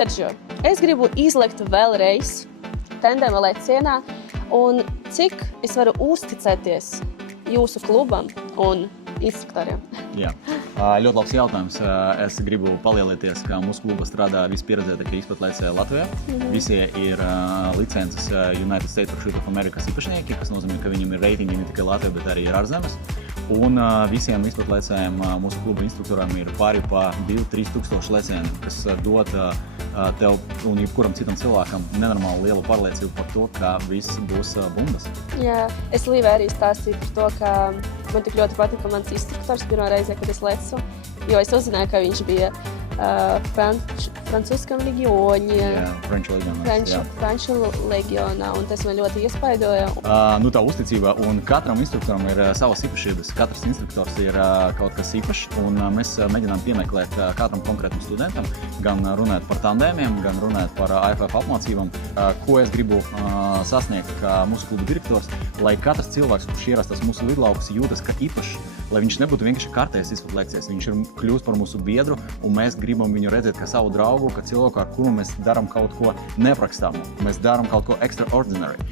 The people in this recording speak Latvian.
Sergio, es gribu izlekt vēlreiz tandēma lecienā, un cik es varu uzticēties jūsu klubam un instruktoriem? Jā. Ļoti labs jautājums. Es gribu palielināties, ka mūsu klubā strādā vispieredzētākie izpatlaicēji Latvijā. Visi ir licences United States Parachute of America īpašnieki, kas nozīmē, ka viņiem ir reitingi ne tikai Latvijā, bet arī ārzemes. Un visiem izpatlaicējiem mūsu kluba instruktoriem ir pāri pa 2-3 tūkstoši lecieni, kas dod tev un jebkuram citam cilvēkam nenormāli lielu pārliecību par to, ka viss būs bumbas. Jā, es Līvai arī stāstīju par to, ka man tik ļoti patika mans instruktors pirmā reize, kad es lecu, jo es uzzināju, ka viņš bija Franču legionā, un tas man ļoti iespaidoja. Tā uzticība, un katram instruktoram ir savas īpašības. Katrs instruktors ir kaut kas īpašs, un mēs mēģinām piemeklēt katram konkrētam studentam, gan runāt par tandēmiem, gan runāt par AFF apmācībām, ko es gribu sasniegt kā mūsu kluba direktors, lai katrs cilvēks, kurš ierastas mūsu lidlaukus, jūtas kā īpašs, lai viņš nebūtu vienkārši kārtējs izpatlaicējs. Viņš ir kļūst par mūsu biedru, un mēs gribam viņu redzēt kā savu draugu, kā cilvēku, ar kuru mēs darām kaut ko neprakstāmu. Mēs darām kaut ko extraordinary.